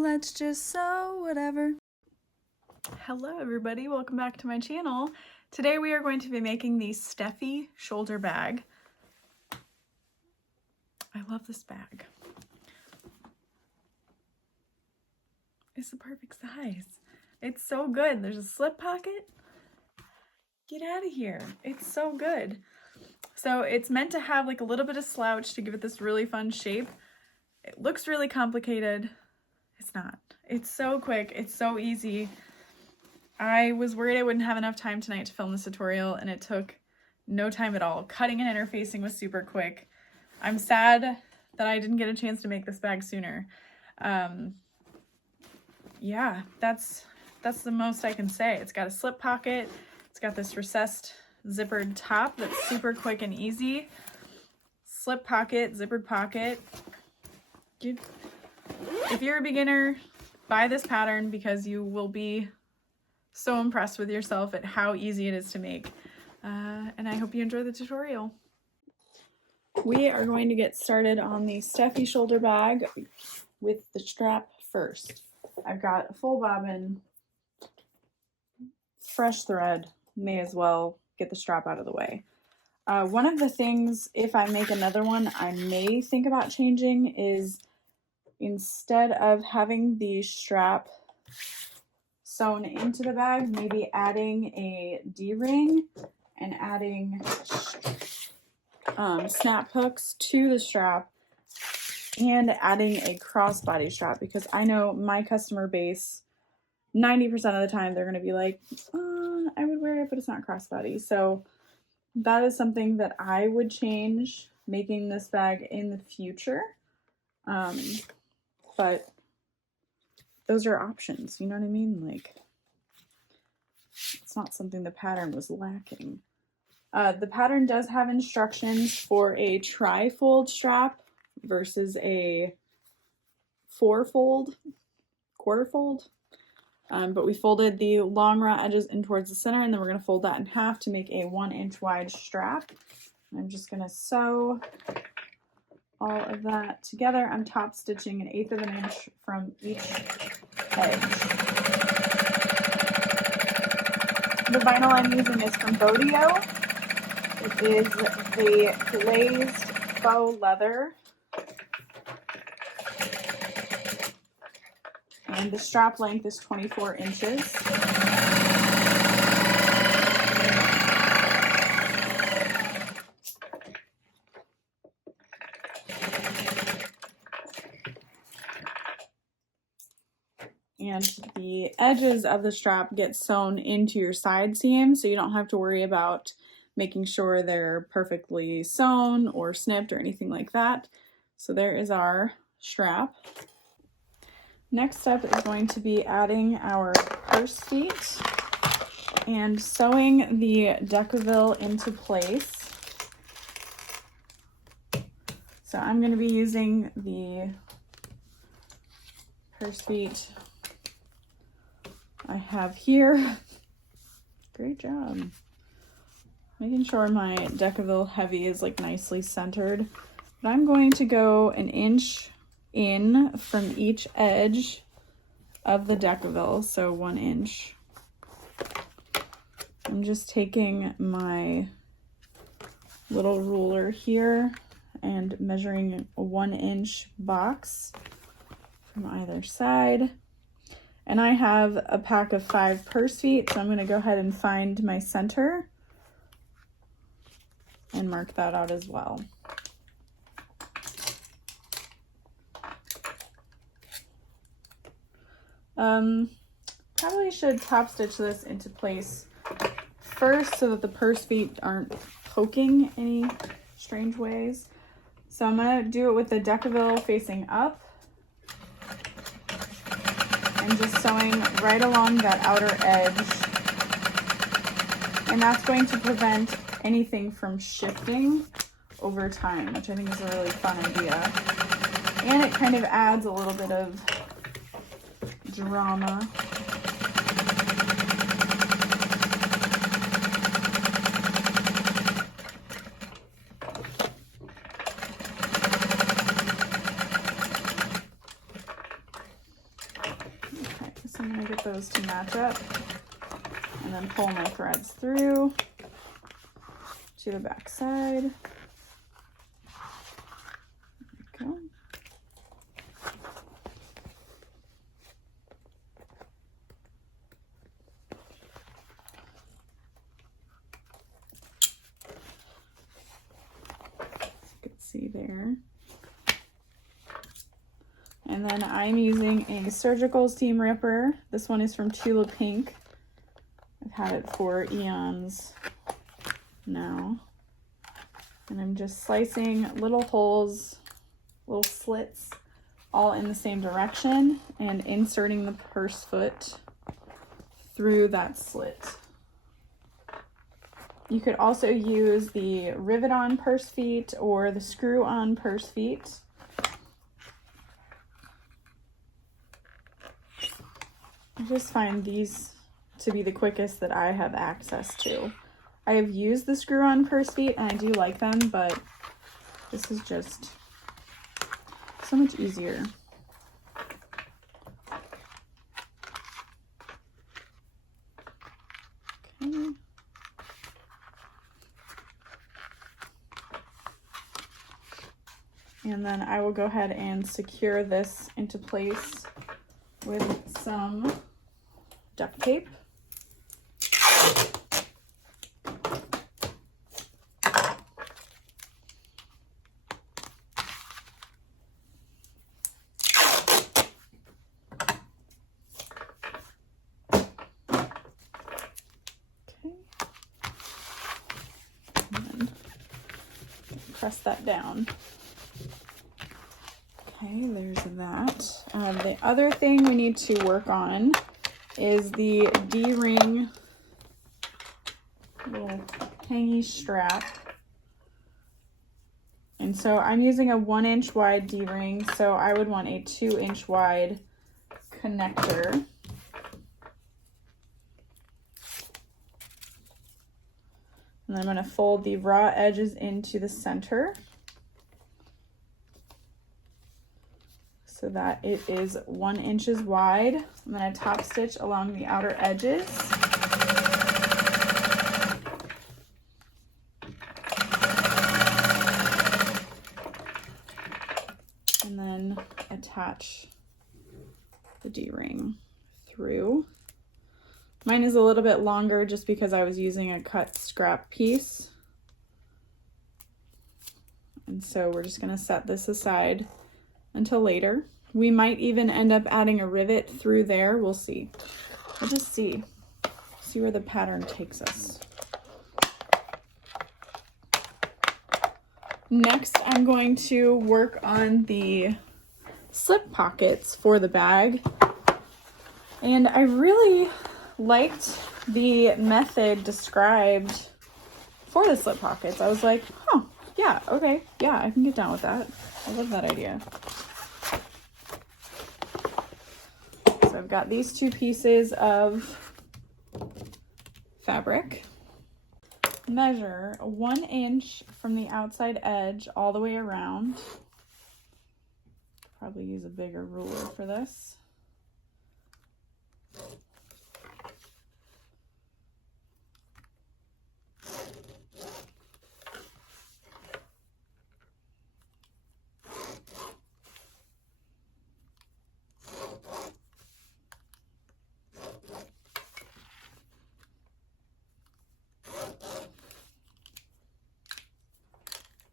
Let's just sew whatever. Hello everybody, welcome back to my channel. Today we are going to be making the Stephie shoulder bag. I love this bag. It's the perfect size. It's so good. There's a slip pocket. Get out of here. It's so good. So it's meant to have like a little bit of slouch to give it this really fun shape. It looks really complicated. It's not. It's so quick. It's so easy. I was worried I wouldn't have enough time tonight to film this tutorial, and it took no time at all. Cutting and interfacing was super quick. I'm sad that I didn't get a chance to make this bag sooner. Yeah, that's the most I can say. It's got a slip pocket. It's got this recessed zippered top that's super quick and easy. Slip pocket, zippered pocket. If you're a beginner, buy this pattern because you will be so impressed with yourself at how easy it is to make. And I hope you enjoy the tutorial. We are going to get started on the Stephie shoulder bag with the strap first. I've got a full bobbin, fresh thread, may as well get the strap out of the way. One of the things, if I make another one, I may think about changing is instead of having the strap sewn into the bag, maybe adding a D-ring and adding snap hooks to the strap and adding a crossbody strap, because I know my customer base, 90% of the time, they're going to be like, I would wear it, but it's not crossbody. So that is something that I would change making this bag in the future. But those are options, you know what I mean? Like, it's not something the pattern was lacking. The pattern does have instructions for a tri-fold strap versus a four-fold, quarter-fold. But we folded the long raw edges in towards the center, and then we're going to fold that in half to make a 1-inch wide strap. I'm just going to sew all of that together. I'm top stitching 1/8 of an inch from each edge. The vinyl I'm using is from Bodio. It is the glazed faux leather. And the strap length is 24 inches. And the edges of the strap get sewn into your side seam, so you don't have to worry about making sure they're perfectly sewn or snipped or anything like that. So there is our strap. Next step is going to be adding our purse feet and sewing the Decoville into place. So I'm going to be using the purse feet I have here. Great job. Making sure my Decoville heavy is like nicely centered. But I'm going to go 1 inch in from each edge of the Decoville, so 1 inch. I'm just taking my little ruler here and measuring a 1-inch box from either side. And I have a pack of 5 purse feet, so I'm going to go ahead and find my center and mark that out as well. Probably should top stitch this into place first so that the purse feet aren't poking any strange ways. So I'm going to do it with the Decoville facing up and just sewing right along that outer edge. And that's going to prevent anything from shifting over time, which I think is a really fun idea. And it kind of adds a little bit of drama. So I'm going to get those to match up and then pull my threads through to the back side. There we go. See there. And then I'm using a surgical seam ripper. This one is from Tula Pink. I've had it for eons now. And I'm just slicing little holes, little slits, all in the same direction and inserting the purse foot through that slit. You could also use the rivet-on purse feet or the screw-on purse feet. I just find these to be the quickest that I have access to. I have used the screw-on purse feet and I do like them, but this is just so much easier. Okay. And then I will go ahead and secure this into place with some duct tape. Press that down. Okay, there's that. The other thing we need to work on is the D-ring little hangy strap. And so I'm using a 1-inch wide D-ring, so I would want a 2-inch wide connector. And then I'm going to fold the raw edges into the center so that it is 1 inch wide. I'm going to top stitch along the outer edges. And then attach the D-ring through. Mine is a little bit longer just because I was using a cut scrap piece. And so we're just going to set this aside until later. We might even end up adding a rivet through there. We'll see. We'll just see where the pattern takes us. Next, I'm going to work on the slip pockets for the bag. And I really liked the method described for the slip pockets. I was like, oh, yeah, okay, yeah, I can get down with that. I love that idea. So I've got these two pieces of fabric. Measure 1 inch from the outside edge all the way around. Probably use a bigger ruler for this.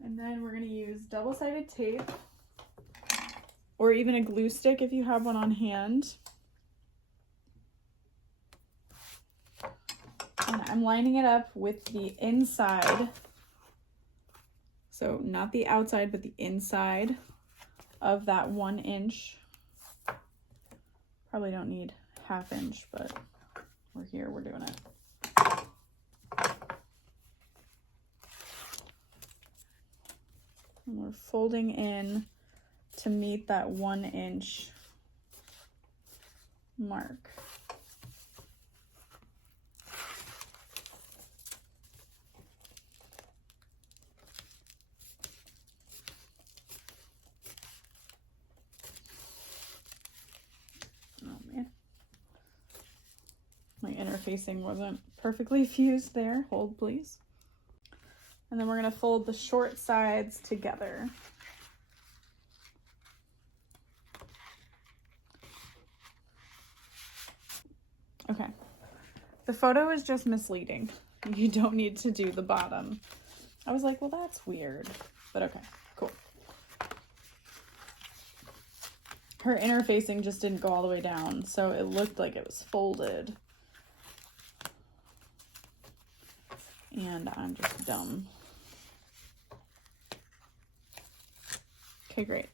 And then we're going to use double-sided tape or even a glue stick if you have one on hand. And I'm lining it up with the inside, so not the outside, but the inside of that 1 inch. Probably don't need 1/2 inch, but we're here, we're doing it. And we're folding in to meet that 1 inch mark. Oh man. interfacing wasn't perfectly fused there. Hold, please. And then we're going to fold the short sides together. Okay. The photo is just misleading. You don't need to do the bottom. I was like, well, that's weird, but okay, cool. Her interfacing just didn't go all the way down, so it looked like it was folded. And I'm just dumb. Okay, great.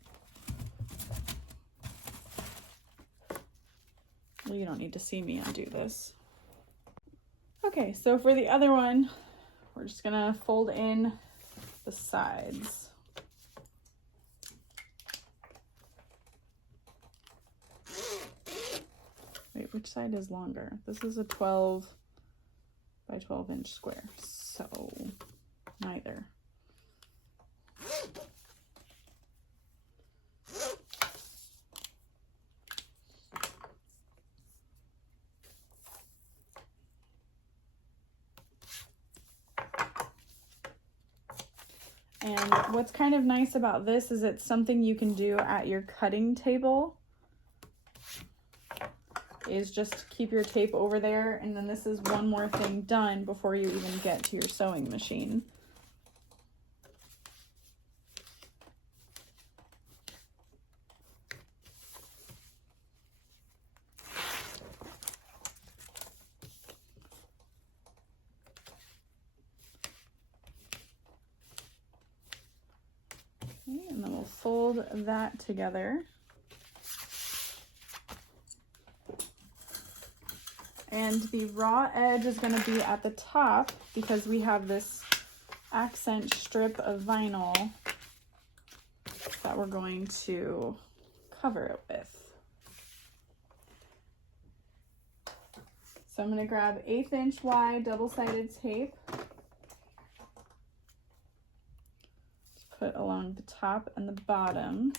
Well, you don't need to see me undo this. Okay, so for the other one, we're just gonna fold in the sides. Wait, which side is longer? This is a 12 by 12 inch square, so neither. And what's kind of nice about this is it's something you can do at your cutting table. Is just keep your tape over there, and then this is one more thing done before you even get to your sewing machine. Okay, and then we'll fold that together. And the raw edge is going to be at the top because we have this accent strip of vinyl that we're going to cover it with. So I'm going to grab 1/8 inch wide double-sided tape. Just put along the top and the bottom.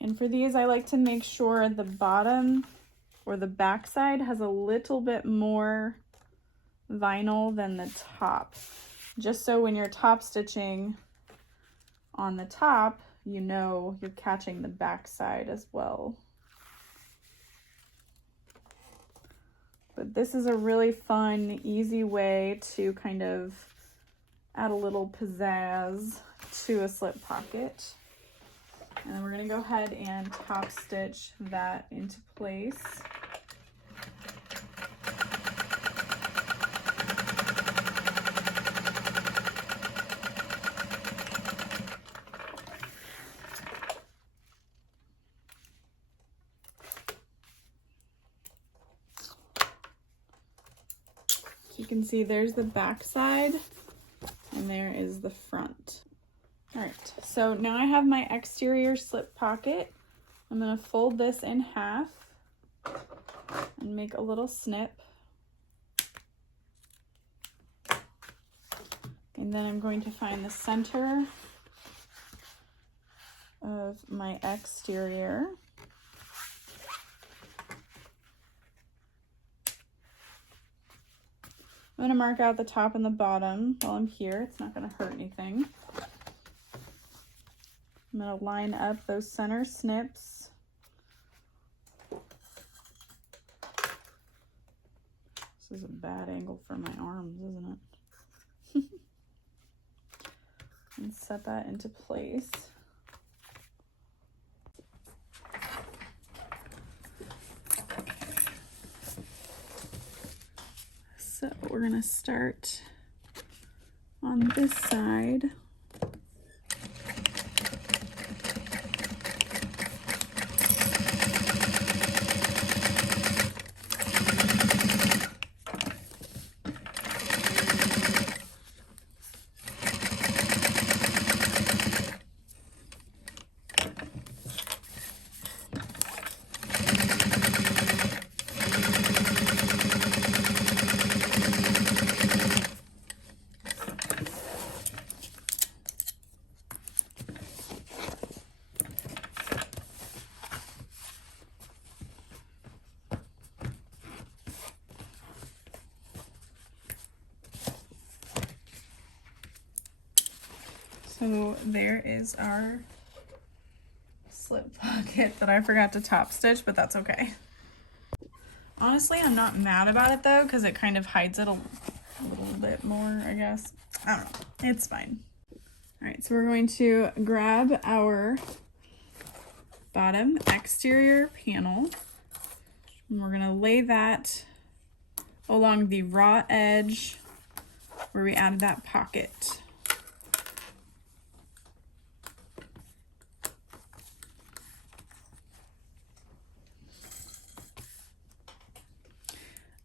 And for these, I like to make sure the bottom or the back side has a little bit more vinyl than the top. Just so when you're top stitching on the top, you know you're catching the back side as well. But this is a really fun, easy way to kind of add a little pizzazz to a slip pocket. And then we're going to go ahead and top stitch that into place. So you can see there's the back side and there is the front. All right, so now I have my exterior slip pocket. I'm going to fold this in half and make a little snip. And then I'm going to find the center of my exterior. I'm going to mark out the top and the bottom while I'm here. It's not going to hurt anything. I'm going to line up those center snips. This is a bad angle for my arms, isn't it? And set that into place. So we're going to start on this side. So there is our slip pocket that I forgot to top stitch, but that's okay. Honestly, I'm not mad about it though, because it kind of hides it a little bit more, I guess. I don't know, it's fine. All right, so we're going to grab our bottom exterior panel, and we're gonna lay that along the raw edge where we added that pocket.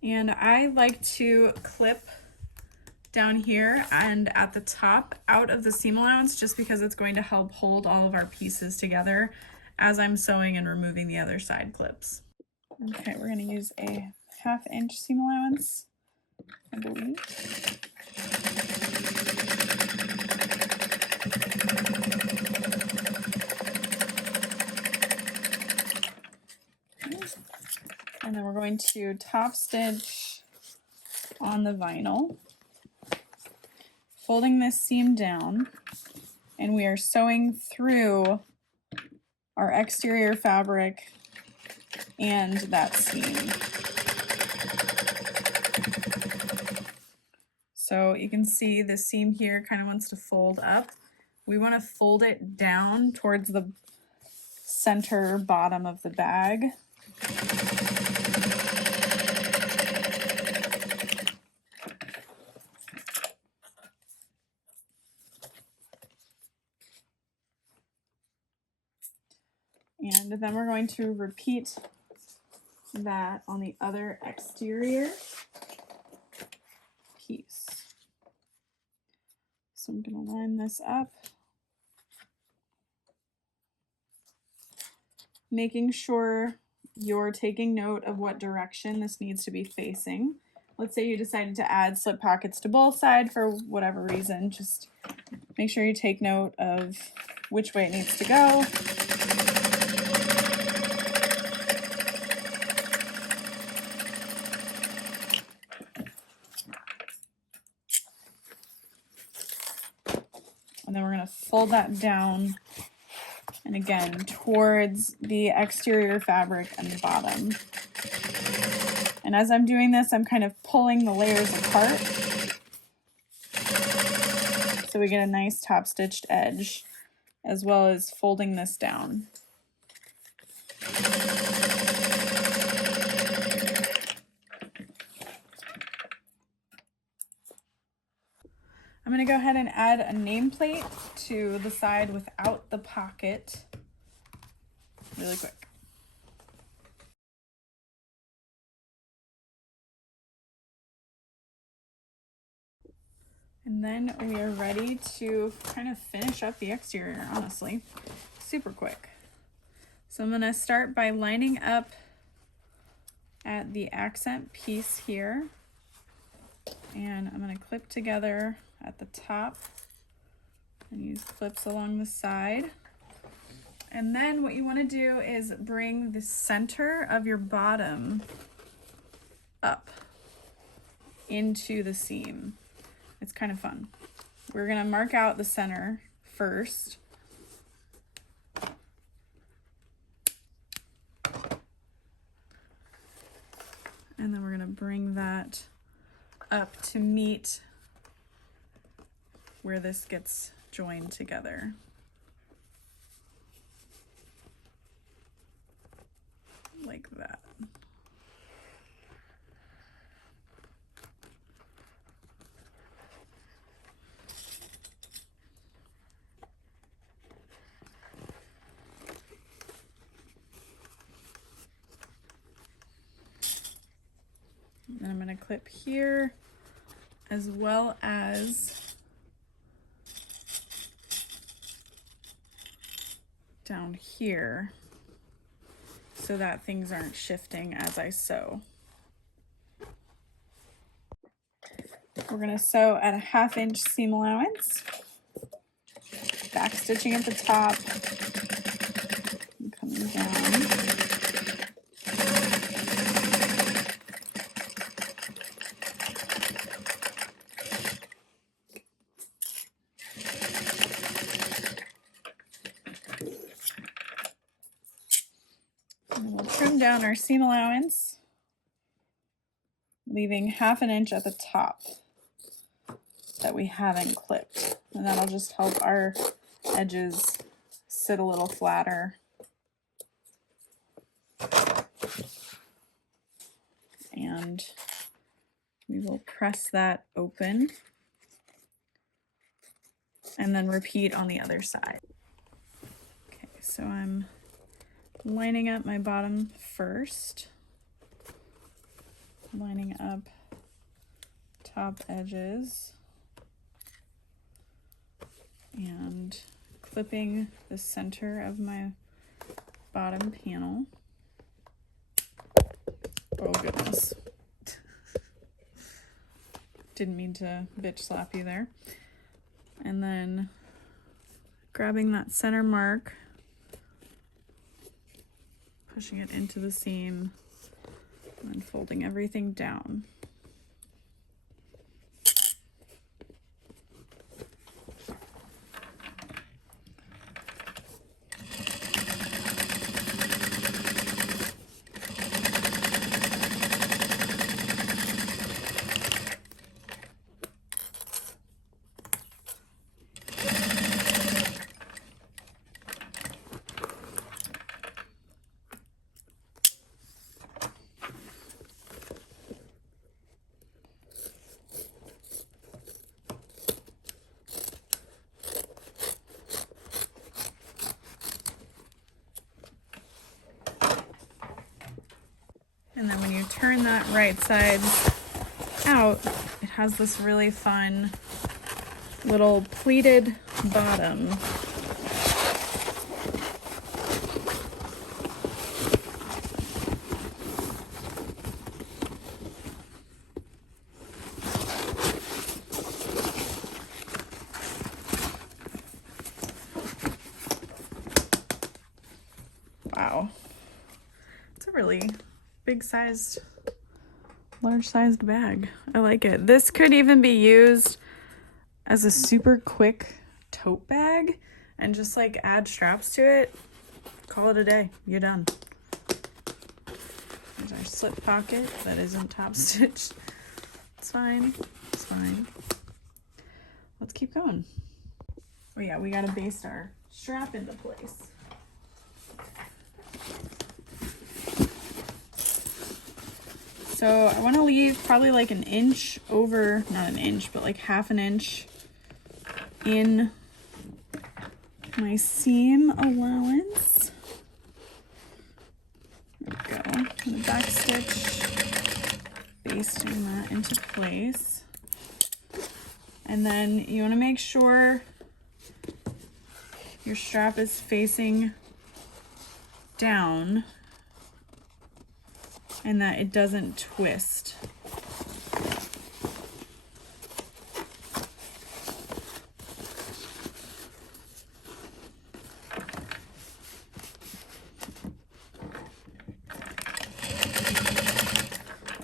And I like to clip down here and at the top out of the seam allowance, just because it's going to help hold all of our pieces together as I'm sewing and removing the other side clips. Okay, we're gonna use a 1/2 inch seam allowance, I believe. And then we're going to top stitch on the vinyl, folding this seam down, and we are sewing through our exterior fabric and that seam. So you can see the seam here kind of wants to fold up. We want to fold it down towards the center bottom of the bag. And then we're going to repeat that on the other exterior piece. So I'm going to line this up, making sure you're taking note of what direction this needs to be facing. Let's say you decided to add slip pockets to both sides for whatever reason, just make sure you take note of which way it needs to go. And then we're going to fold that down, and again, towards the exterior fabric and the bottom. And as I'm doing this, I'm kind of pulling the layers apart so we get a nice top stitched edge, as well as folding this down. I'm going to go ahead and add a nameplate to the side without the pocket really quick. And then we are ready to kind of finish up the exterior, honestly, super quick. So I'm going to start by lining up at the accent piece here, and I'm going to clip together at the top and use clips along the side. And then what you want to do is bring the center of your bottom up into the seam. It's kind of fun. We're going to mark out the center first. And then we're going to bring that up to meet where this gets joined together. Like that. And I'm going to clip here as well as down here so that things aren't shifting as I sew. We're going to sew at a 1/2 inch seam allowance, back stitching at the top and coming down. down our seam allowance, leaving 1/2 inch at the top that we haven't clipped. And that'll just help our edges sit a little flatter. And we will press that open and then repeat on the other side. Okay, so I'm lining up my bottom first, lining up top edges, and clipping the center of my bottom panel. Oh goodness. Didn't mean to bitch slap you there. And then grabbing that center mark, pushing it into the seam, and then folding everything down. And then when you turn that right side out, it has this really fun little pleated bottom. Wow. It's a really big-sized, large-sized bag. I like it. This could even be used as a super quick tote bag and just like add straps to it. Call it a day. You're done. There's our slip pocket that isn't top stitched. It's fine. It's fine. Let's keep going. Oh yeah, we gotta baste our strap into place. So I want to leave probably like an inch over, not an inch, but like 1/2 inch in my seam allowance. There we go. And the back stitch, basting that into place. And then you want to make sure your strap is facing down and that it doesn't twist.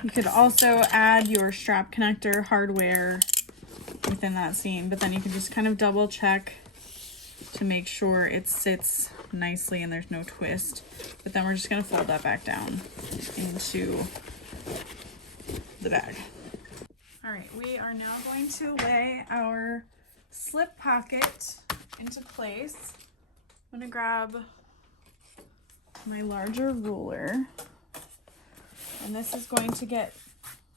You could also add your strap connector hardware within that seam, but then you can just kind of double check to make sure it sits nicely and there's no twist. But then we're just going to fold that back down into the bag. All right, we are now going to lay our slip pocket into place. I'm going to grab my larger ruler, and this is going to get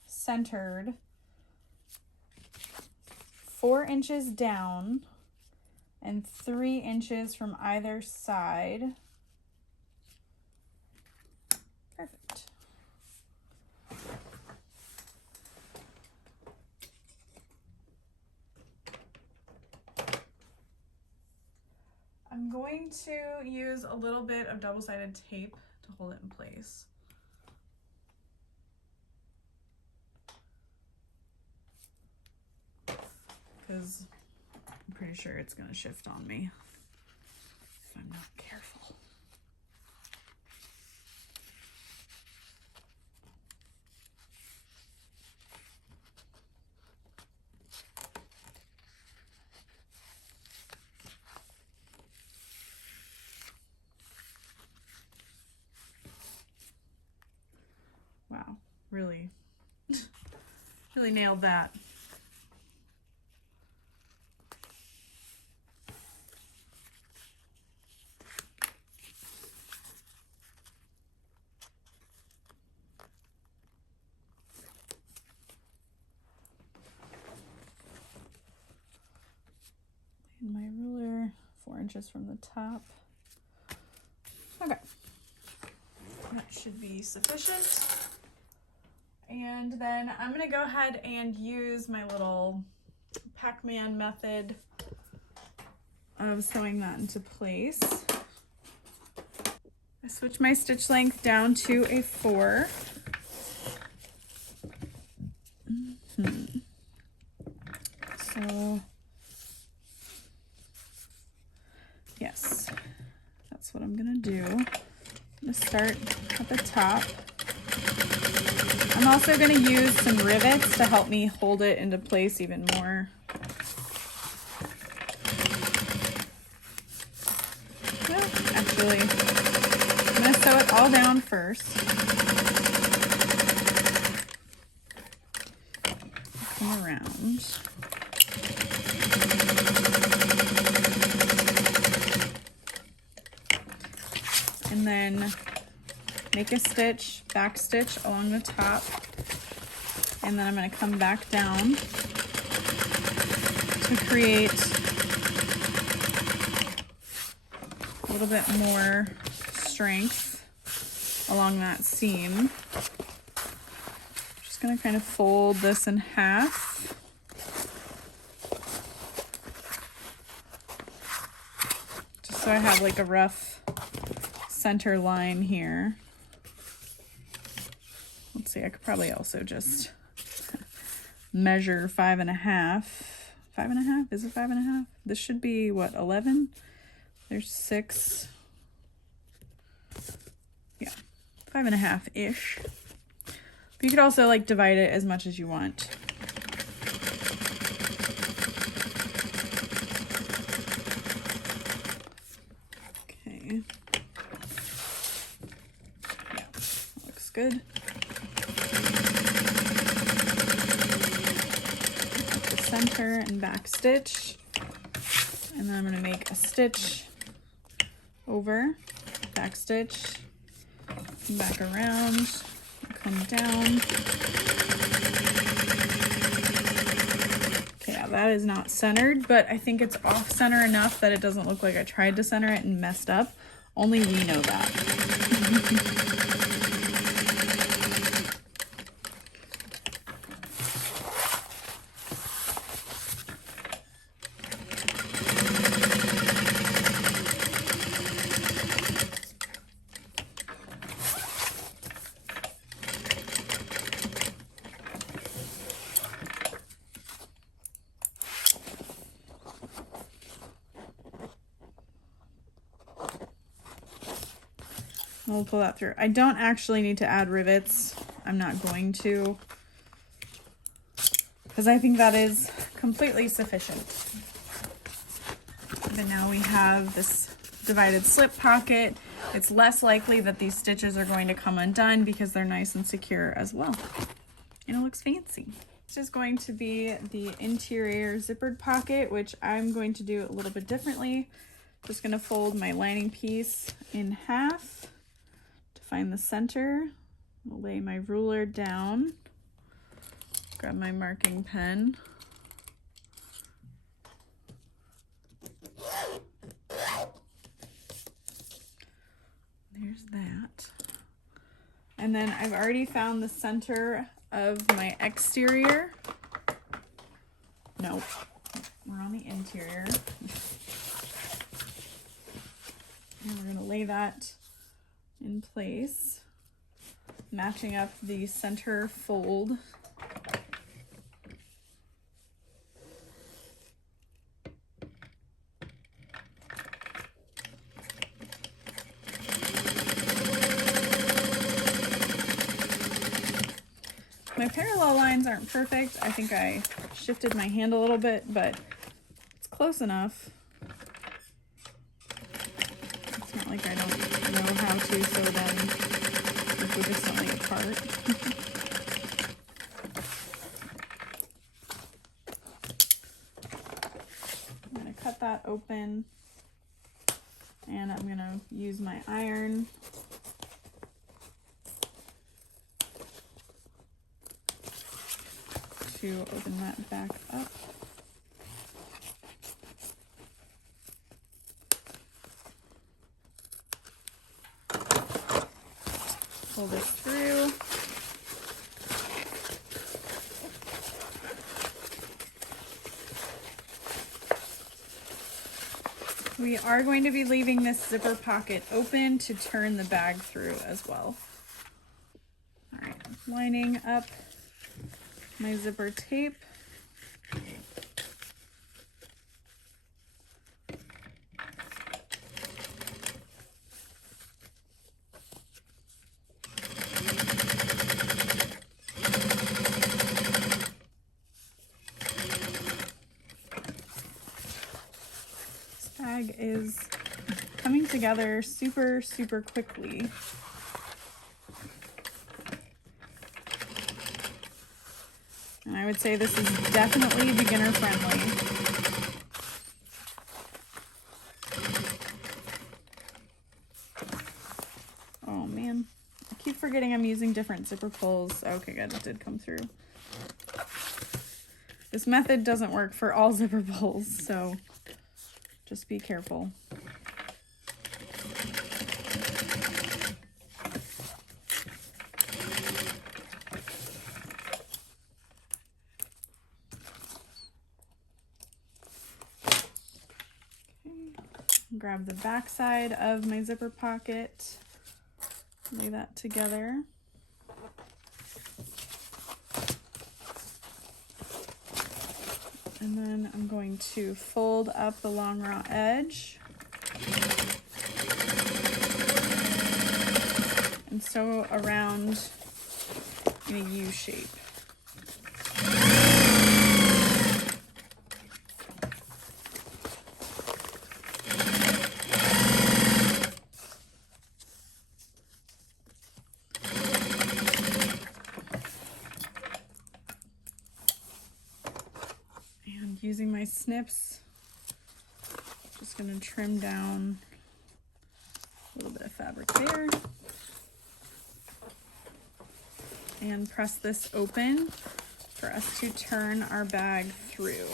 centered 4 inches down and 3 inches from either side. Perfect. I'm going to use a little bit of double-sided tape to hold it in place. Because I'm pretty sure it's going to shift on me if I'm not careful. really, really nailed that. And my ruler, 4 inches from the top. Okay, that should be sufficient. And then I'm gonna go ahead and use my little Pac-Man method of sewing that into place. I switch my stitch length down to a 4. So, yes, that's what I'm gonna do. I'm gonna start at the top. I'm also going to use some rivets to help me hold it into place even more. Well, actually, I'm going to sew it all down first. Come around. And then make a stitch, back stitch along the top, and then I'm going to come back down to create a little bit more strength along that seam. Just going to kind of fold this in half. Just so I have like a rough center line here. Let's see, I could probably also just measure 5.5. 5.5? Is it 5.5? This should be what, 11? There's 6. Yeah, 5.5-ish. You could also like divide it as much as you want. Okay. Yeah, that looks good. Center and back stitch, and then I'm going to make a stitch over, back stitch, back around, come down. Okay, yeah, that is not centered, but I think it's off center enough that it doesn't look like I tried to center it and messed up. Only we know that. We'll pull that through. I don't actually need to add rivets. I'm not going to, because I think that is completely sufficient. But now we have this divided slip pocket. It's less likely that these stitches are going to come undone because they're nice and secure as well. And it looks fancy. This is going to be the interior zippered pocket, which I'm going to do a little bit differently. Just going to fold my lining piece in half. Find the center, I'll lay my ruler down, grab my marking pen. There's that. And then I've already found the center of my exterior. Nope, we're on the interior. And we're gonna lay that in place, matching up the center fold. My parallel lines aren't perfect. I think I shifted my hand a little bit, but it's close enough. It's not like I don't know how to sew them equidistantly apart. that open. And I'm gonna use my iron to open that back up. Pull this through. We are going to be leaving this zipper pocket open to turn the bag through as well. All right, lining up my zipper tape. Is coming together super quickly. And I would say this is definitely beginner friendly. Oh man, I keep forgetting I'm using different zipper pulls. Okay, good, it did come through. This method doesn't work for all zipper pulls, so just be careful. Grab the back side of my zipper pocket, lay that together. And then I'm going to fold up the long raw edge and sew around in a U shape. Using my snips, just going to trim down a little bit of fabric there and press this open for us to turn our bag through.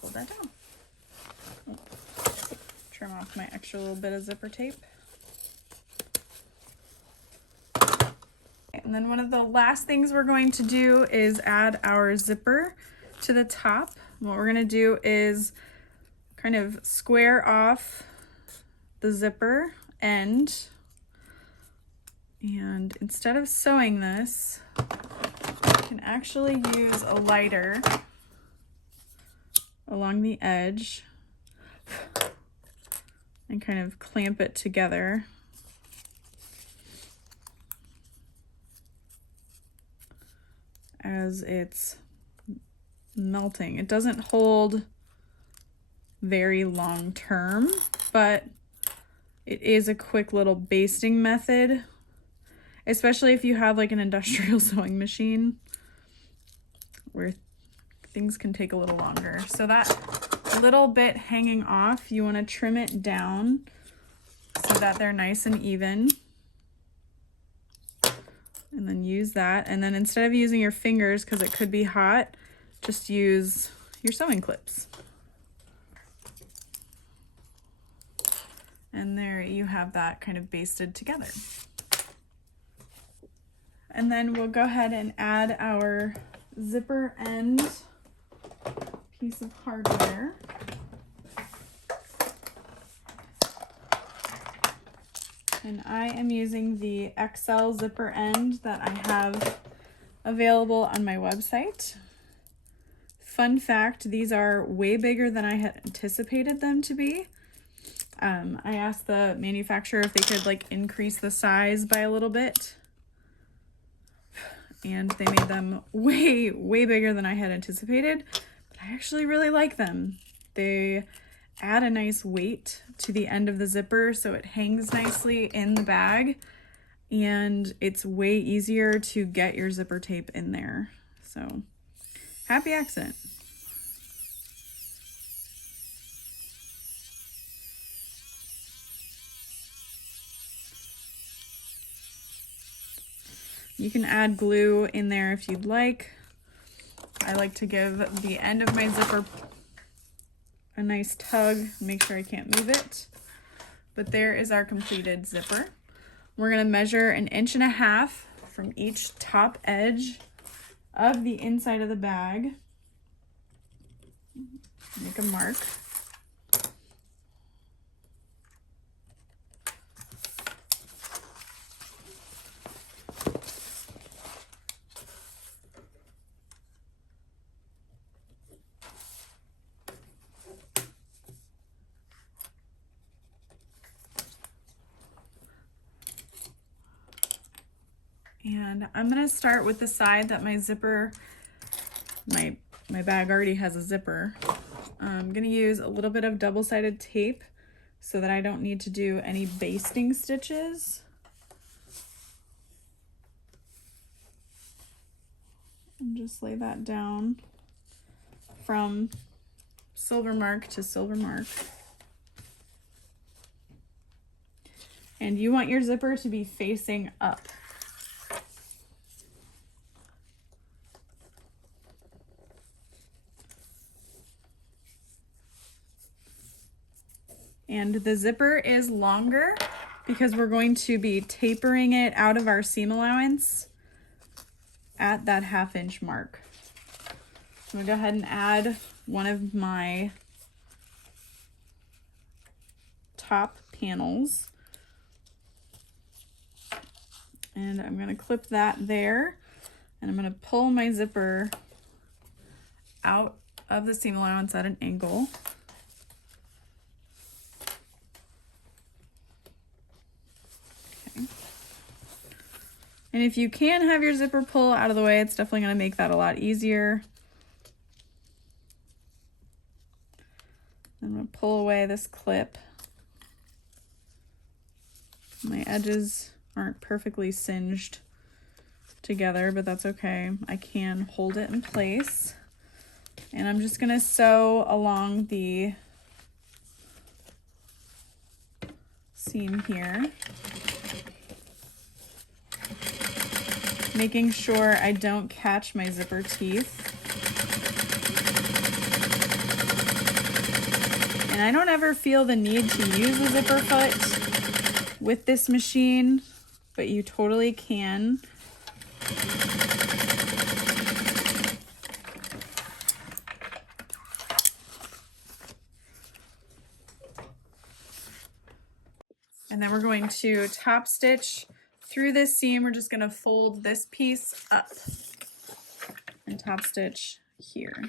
Pull that down. Oh, trim off my extra little bit of zipper tape. And then one of the last things we're going to do is add our zipper to the top. What we're going to do is kind of square off the zipper end. And instead of sewing this, I can actually use a lighter along the edge and kind of clamp it together. As it's melting. It doesn't hold very long term, but it is a quick little basting method, especially if you have like an industrial sewing machine where things can take a little longer. So that little bit hanging off, you want to trim it down so that they're nice and even. And then use that. And then instead of using your fingers, because it could be hot, just use your sewing clips. And there you have that kind of basted together. And then we'll go ahead and add our zipper end piece of hardware. And I am using the XL zipper end that I have available on my website. Fun fact, these are way bigger than I had anticipated them to be. I asked the manufacturer if they could like increase the size by a little bit. And they made them way bigger than I had anticipated. But I actually really like them. They add a nice weight to the end of the zipper so it hangs nicely in the bag, and it's way easier to get your zipper tape in there. So Happy accident. You can add glue in there if you'd like. I like to give the end of my zipper a nice tug, make sure I can't move it. But there is our completed zipper. We're gonna measure 1.5 inches from each top edge of the inside of the bag. Make a mark. And I'm gonna start with the side that my zipper, my bag already has a zipper. I'm gonna use a little bit of double-sided tape so that I don't need to do any basting stitches. And just lay that down from silver mark to silver mark. And you want your zipper to be facing up. And the zipper is longer because we're going to be tapering it out of our seam allowance at that 1/2 inch mark. So I'm gonna go ahead and add one of my top panels. And I'm gonna clip that there. And I'm gonna pull my zipper out of the seam allowance at an angle. And if you can have your zipper pull out of the way, it's definitely gonna make that a lot easier. I'm gonna pull away this clip. My edges aren't perfectly singed together, but that's okay. I can hold it in place. And I'm just gonna sew along the seam here, making sure I don't catch my zipper teeth. And I don't ever feel the need to use a zipper foot with this machine, but you totally can. And then we're going to top stitch through this seam. We're just gonna fold this piece up and top stitch here.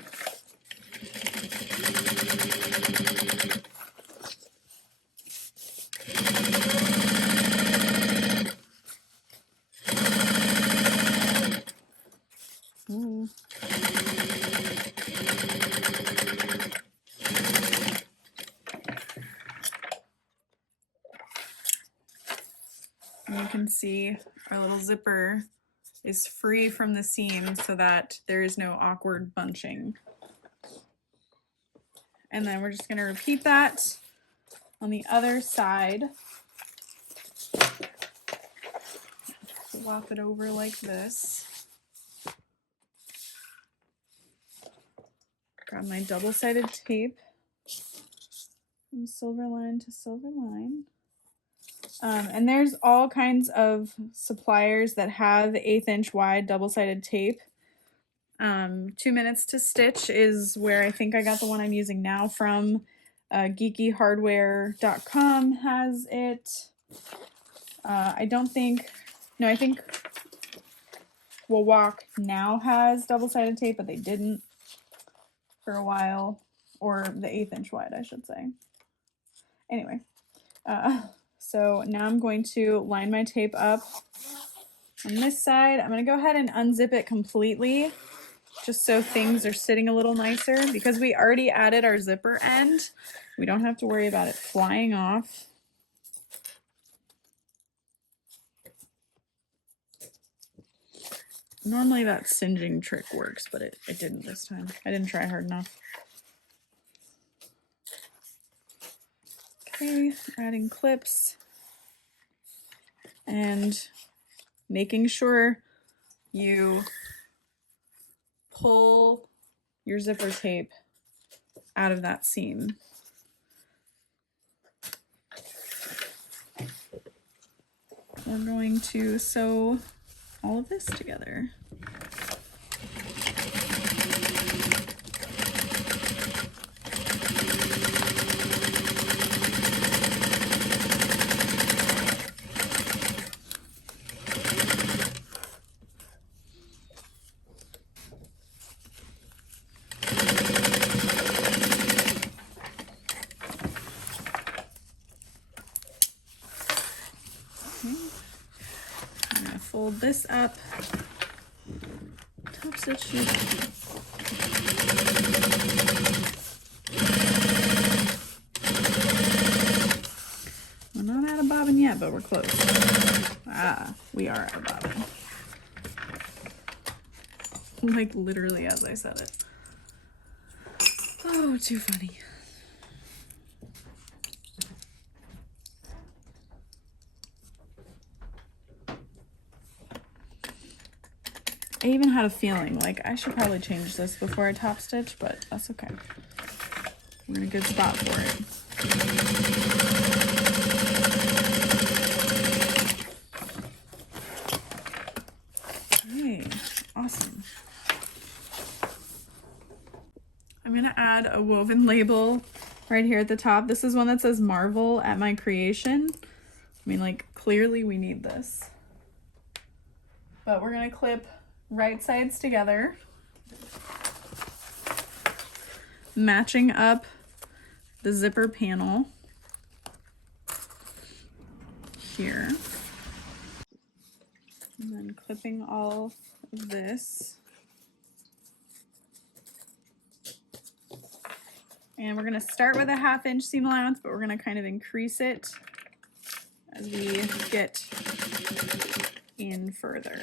Ooh. And you can see our little zipper is free from the seam so that there is no awkward bunching. And then we're just going to repeat that on the other side. Swap it over like this. Grab my double-sided tape from silver line to silver line. And there's all kinds of suppliers that have 1/8 inch wide double-sided tape. 2 minutes to stitch is where I think I got the one I'm using now from. Geekyhardware.com has it. I think Wawak now has double-sided tape, but they didn't for a while, or the 1/8 inch wide, I should say. Anyway, so now I'm going to line my tape up on this side. I'm going to go ahead and unzip it completely, just so things are sitting a little nicer. Because we already added our zipper end, we don't have to worry about it flying off. Normally that singeing trick works, but it didn't this time. I didn't try hard enough. Okay, adding clips and making sure you pull your zipper tape out of that seam. We're going to sew all of this together. Fold this up, top stitch it. We're not at a bobbin yet, but we're close. Ah, we are at a bobbin. Like literally as I said it. Oh, too funny. I even had a feeling like I should probably change this before I top stitch, but that's okay. We're in a good spot for it. Okay, awesome. I'm gonna add a woven label right here at the top. This is one that says Marvel at my creation. I mean, like, clearly we need this. But we're gonna clip right sides together, matching up the zipper panel here, and then clipping all of this. And we're gonna start with a 1/2 inch seam allowance, but we're gonna kind of increase it as we get in further.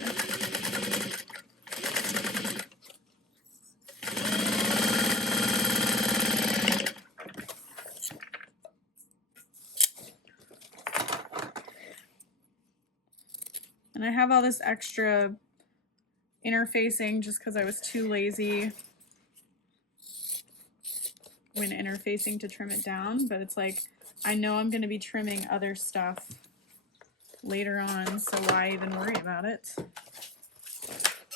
And I have all this extra interfacing just because I was too lazy when interfacing to trim it down, but it's like, I know I'm going to be trimming other stuff later on, so why even worry about it?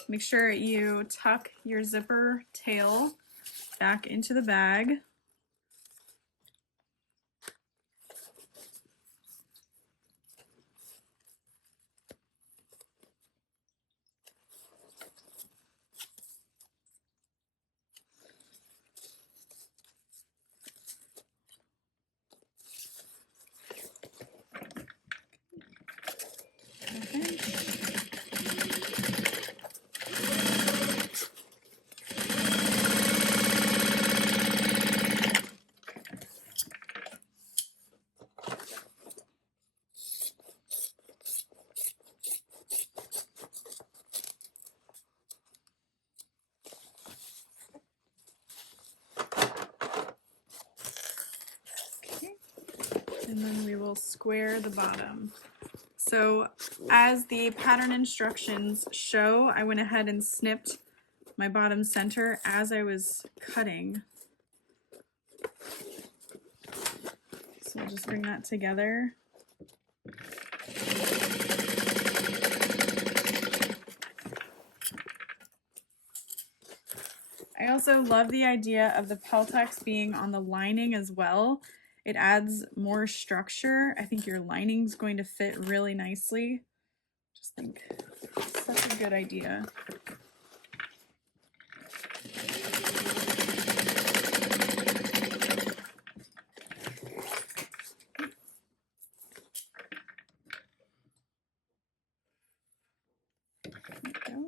Make sure you tuck your zipper tail back into the bag. And then we will square the bottom. So as the pattern instructions show, I went ahead and snipped my bottom center as I was cutting. So I'll just bring that together. I also love the idea of the Peltex being on the lining as well. It adds more structure. I think your lining's going to fit really nicely. Just think it's such a good idea. There we go.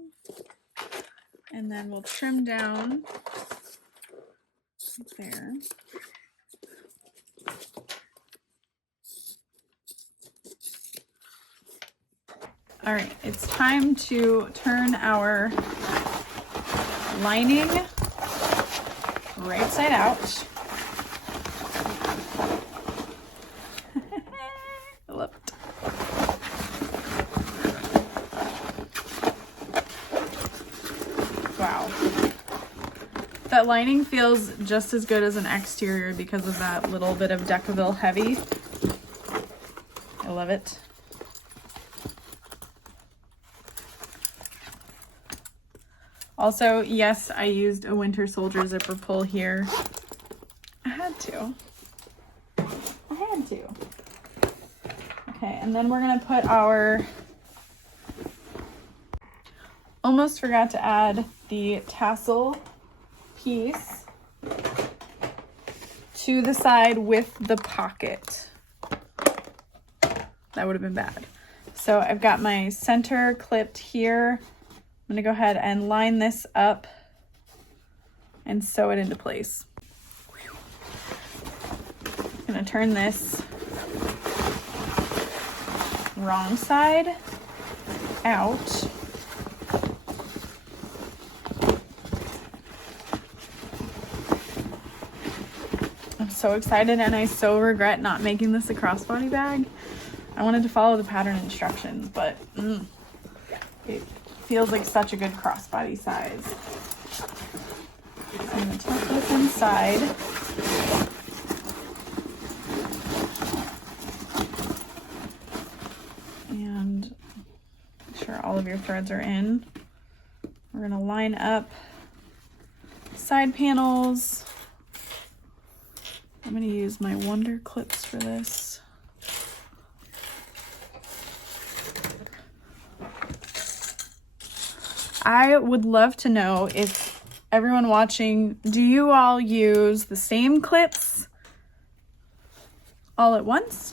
And then we'll trim down there. All right, it's time to turn our lining right side out. I love it. Wow. That lining feels just as good as an exterior because of that little bit of Decaville heavy. I love it. Also, yes, I used a Winter Soldier zipper pull here. I had to. Okay, and then we're gonna put our, almost forgot to add the tassel piece to the side with the pocket. That would have been bad. So I've got my center clipped here. I'm gonna go ahead and line this up and sew it into place. I'm gonna turn this wrong side out. I'm so excited, and I so regret not making this a crossbody bag. I wanted to follow the pattern instructions, but it feels like such a good crossbody size. I'm going to tuck this inside. And make sure all of your threads are in. We're going to line up side panels. I'm going to use my Wonder clips for this. I would love to know if everyone watching, do you all use the same clips all at once?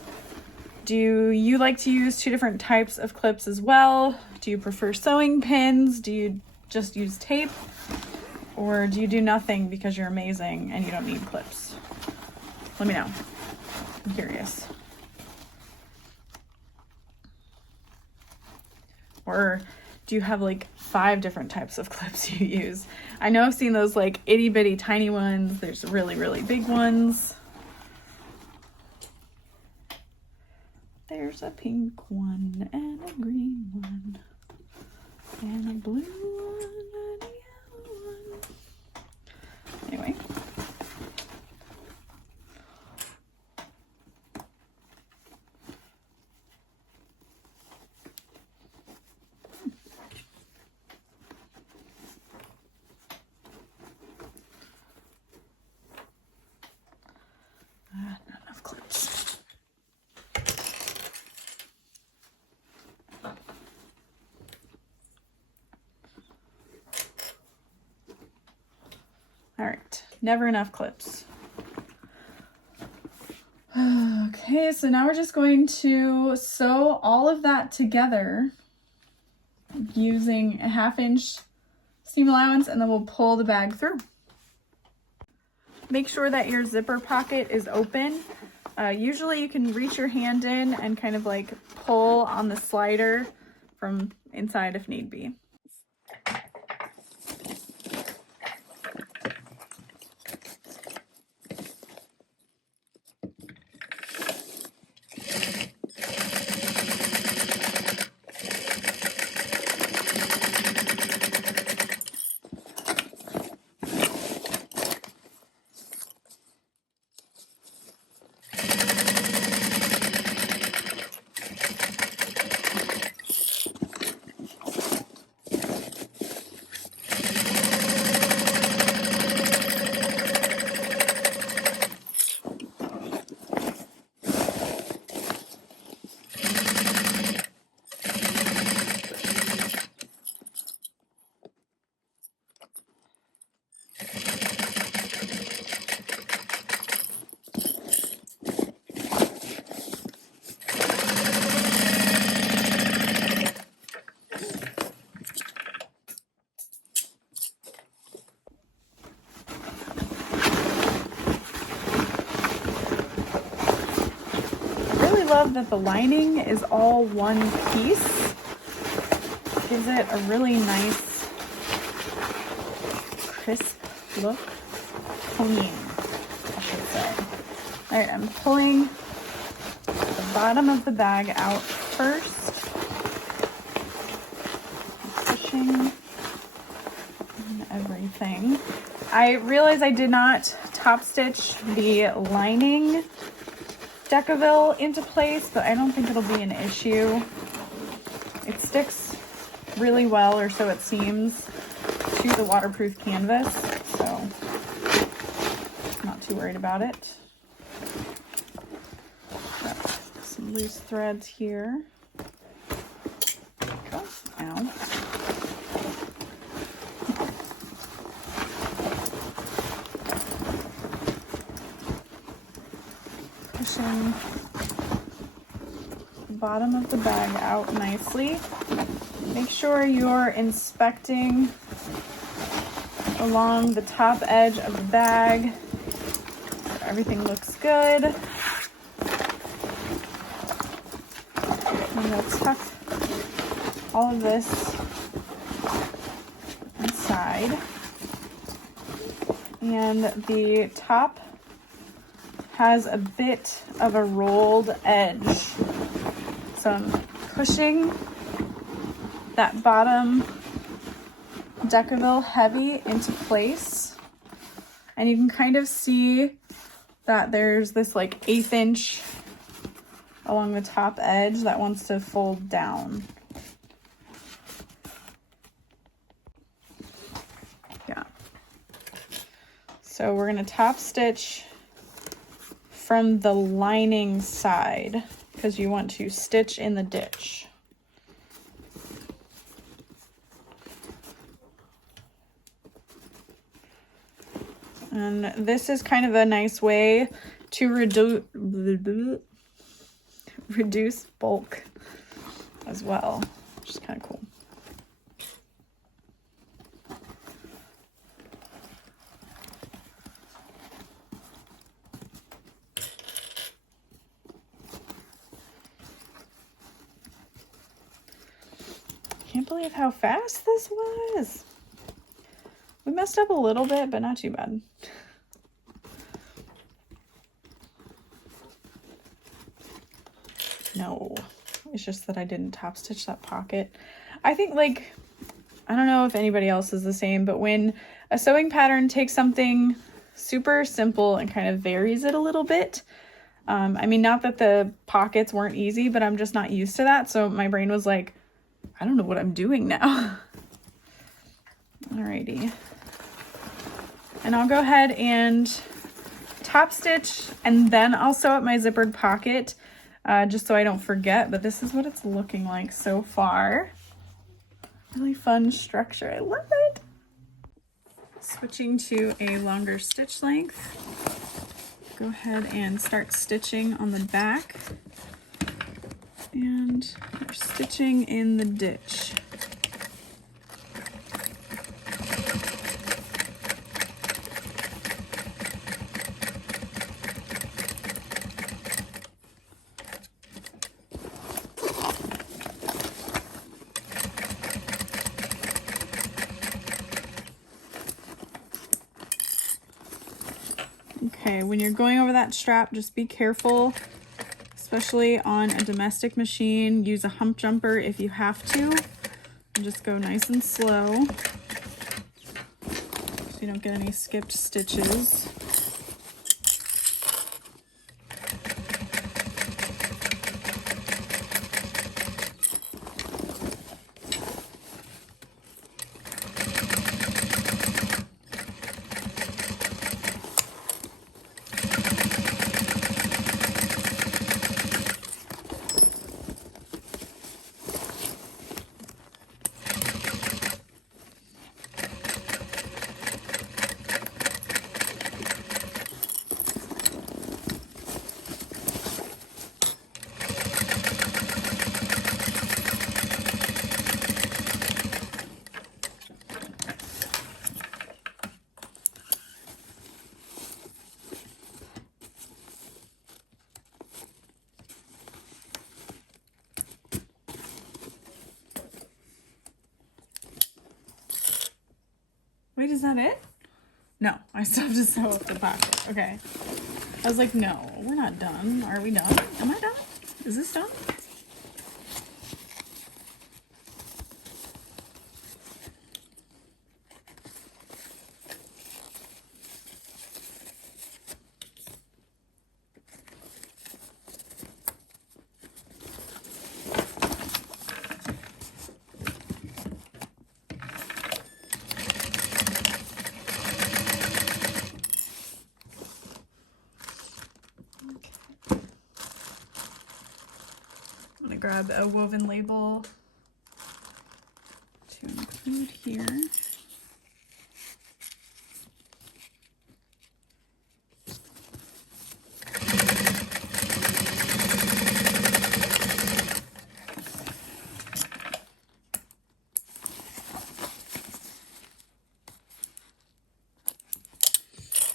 Do you like to use two different types of clips as well? Do you prefer sewing pins? Do you just use tape? Or do you do nothing because you're amazing and you don't need clips? Let me know. I'm curious. Or do you have like 5 different types of clips you use? I know I've seen those like itty bitty tiny ones. There's really, really big ones. There's a pink one and a green one and a blue one and a yellow one. Anyway. Not enough clips. All right, never enough clips. Okay, so now we're just going to sew all of that together using a 1/2 inch seam allowance, and then we'll pull the bag through. Make sure that your zipper pocket is open. Usually you can reach your hand in and kind of like pull on the slider from inside if need be. Love that the lining is all one piece. gives it a really nice, crisp look. Clean, I should say. All right, I'm pulling the bottom of the bag out first. Pushing and everything. I realized I did not top stitch the lining Decaville into place, but I don't think it'll be an issue. It sticks really well, or so it seems, to the waterproof canvas, so I'm not too worried about it. Got some loose threads here. Go. Ow. Pushing the bottom of the bag out nicely. Make sure you're inspecting along the top edge of the bag. Everything looks good. I'm going to tuck all of this inside. And the top has a bit of a rolled edge. So I'm pushing that bottom Decaville heavy into place. And you can kind of see that there's this like 1/8 inch along the top edge that wants to fold down. Yeah. So we're going to top stitch from the lining side because you want to stitch in the ditch. And this is kind of a nice way to reduce bulk as well, which is kind of cool. Can't believe how fast this was. We messed up a little bit, but not too bad. No, it's just that I didn't top stitch that pocket. I think, like, I don't know if anybody else is the same, but when a sewing pattern takes something super simple and kind of varies it a little bit, I mean, not that the pockets weren't easy, but I'm just not used to that. So my brain was like, I don't know what I'm doing now. Alrighty. And I'll go ahead and top stitch, and then I'll sew up my zippered pocket, just so I don't forget. But this is what it's looking like so far. Really fun structure. I love it. Switching to a longer stitch length. Go ahead and start stitching on the back. And we're stitching in the ditch. Okay, when you're going over that strap, just be careful, especially on a domestic machine. Use a hump jumper if you have to, and just go nice and slow so you don't get any skipped stitches. Wait, is that it? No, I still have to sew up the pocket. Okay. I was like, no, we're not done. Are we done? Am I done? Is this done? Grab a woven label to include here.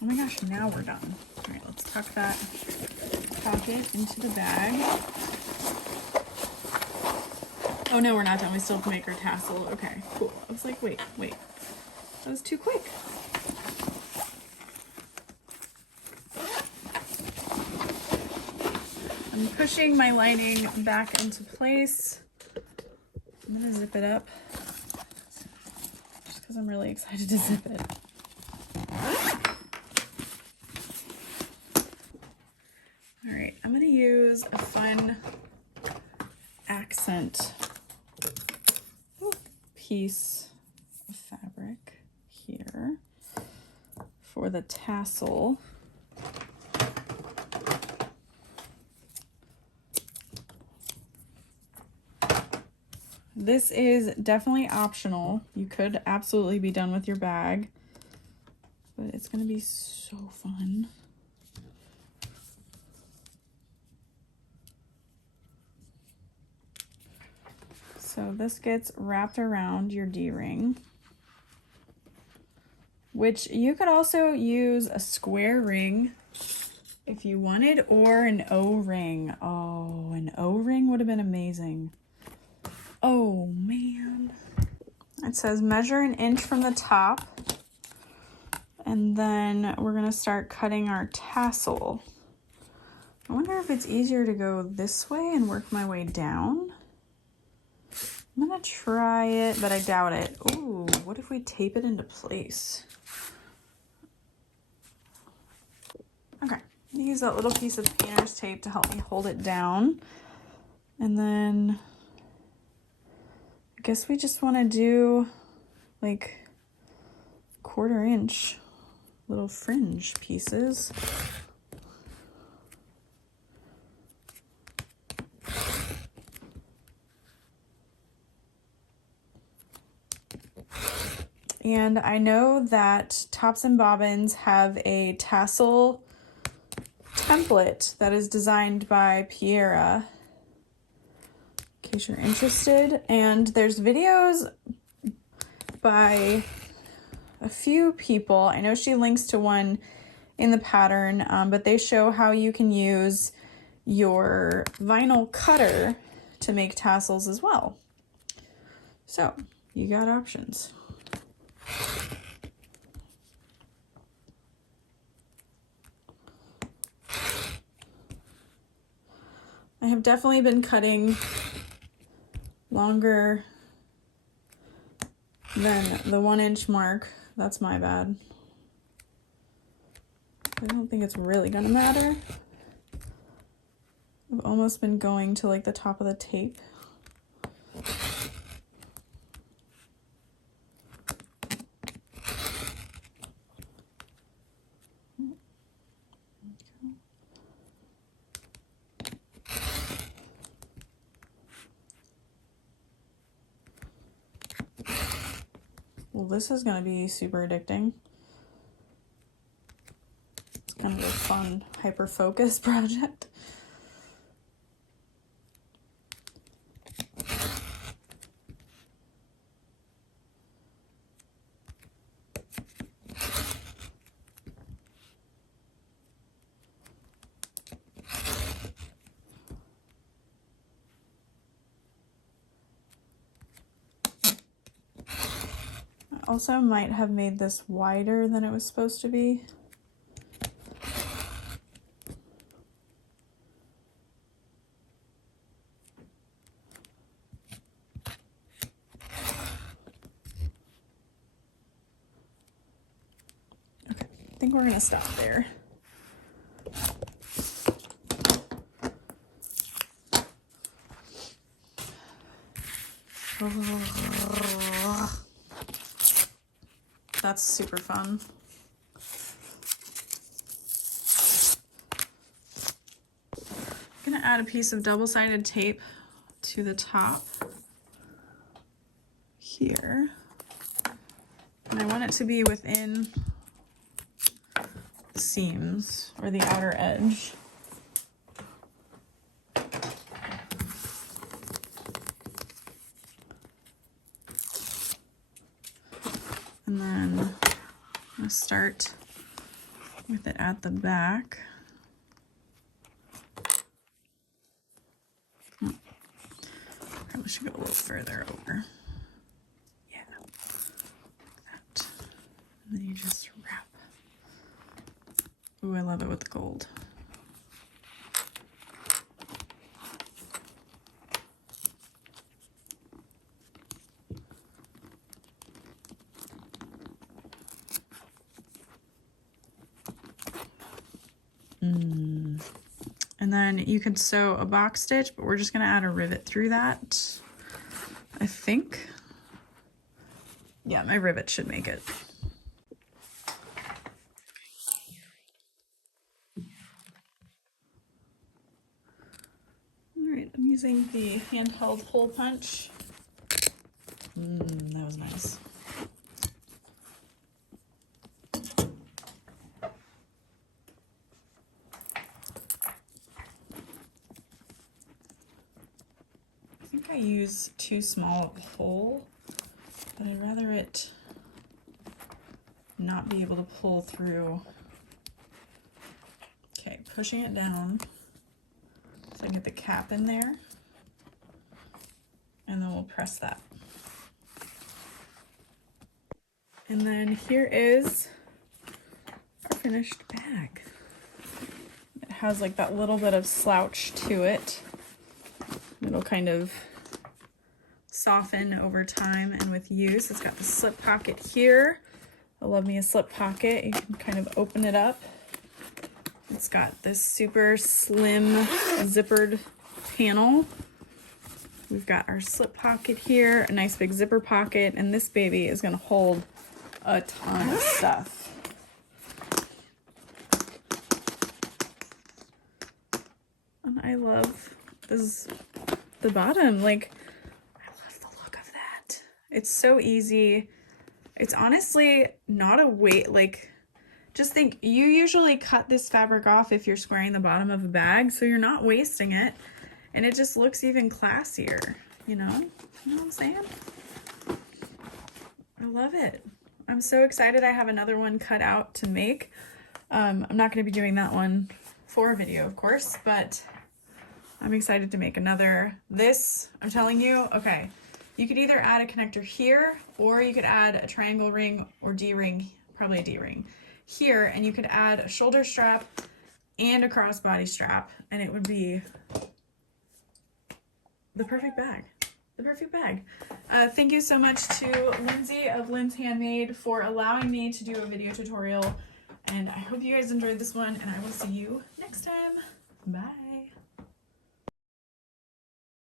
Oh my gosh, now we're done. All right, let's tuck that pocket into the bag. Oh no, we're not done. We still have to make our tassel. Okay, cool. I was like, wait. That was too quick. I'm pushing my lining back into place. I'm gonna zip it up just because I'm really excited to zip it. All right, I'm gonna use a fun accent piece of fabric here for the tassel. This is definitely optional. You could absolutely be done with your bag, but it's going to be so fun. So this gets wrapped around your D-ring, which you could also use a square ring if you wanted, or an O-ring. Oh, an O-ring would have been amazing. Oh man. It says measure 1 inch from the top, and then we're gonna start cutting our tassel. I wonder if it's easier to go this way and work my way down. I'm gonna try it, but I doubt it. Ooh, what if we tape it into place? Okay, use that little piece of painter's tape to help me hold it down. And then I guess we just want to do like 1/4 inch little fringe pieces. And I know that Tops and Bobbins have a tassel template that is designed by Piera, in case you're interested. And there's videos by a few people. I know she links to one in the pattern, but they show how you can use your vinyl cutter to make tassels as well. So you got options. I have definitely been cutting longer than the 1 inch mark. That's my bad. I don't think it's really gonna matter. I've almost been going to like the top of the tape. Well, this is gonna be super addicting. It's kind of a fun hyper-focus project. Also might have made this wider than it was supposed to be. Okay, I think we're gonna stop there. That's super fun. I'm gonna add a piece of double-sided tape to the top here. And I want it to be within the seams or the outer edge. And then I'm gonna start with it at the back. Probably should go a little further over. Yeah, like that. And then you just wrap. Ooh, I love it with the gold. And then you could sew a box stitch, but we're just gonna add a rivet through that, I think. Yeah, my rivet should make it. All right, I'm using the handheld hole punch. That was nice. I use too small of a hole, but I'd rather it not be able to pull through. Okay, pushing it down so I get the cap in there, and then we'll press that. And then here is our finished bag. It has like that little bit of slouch to it. It'll kind of soften over time and with use. It's got the slip pocket here. I love me a slip pocket. You can kind of open it up. It's got this super slim zippered panel. We've got our slip pocket here, a nice big zipper pocket, and this baby is gonna hold a ton of stuff. And I love this, the bottom, like, it's so easy. It's honestly not a weight, like, just think, you usually cut this fabric off if you're squaring the bottom of a bag, so you're not wasting it, and it just looks even classier, you know? You know what I'm saying? I love it. I'm so excited I have another one cut out to make. I'm not gonna be doing that one for a video, of course, but I'm excited to make another. This, I'm telling you, okay. You could either add a connector here, or you could add a triangle ring or D-ring, probably a D-ring here, and you could add a shoulder strap and a crossbody strap, and it would be the perfect bag. The perfect bag. Thank you so much to Lindsay of Lindshandmade for allowing me to do a video tutorial, and I hope you guys enjoyed this one, and I will see you next time. Bye.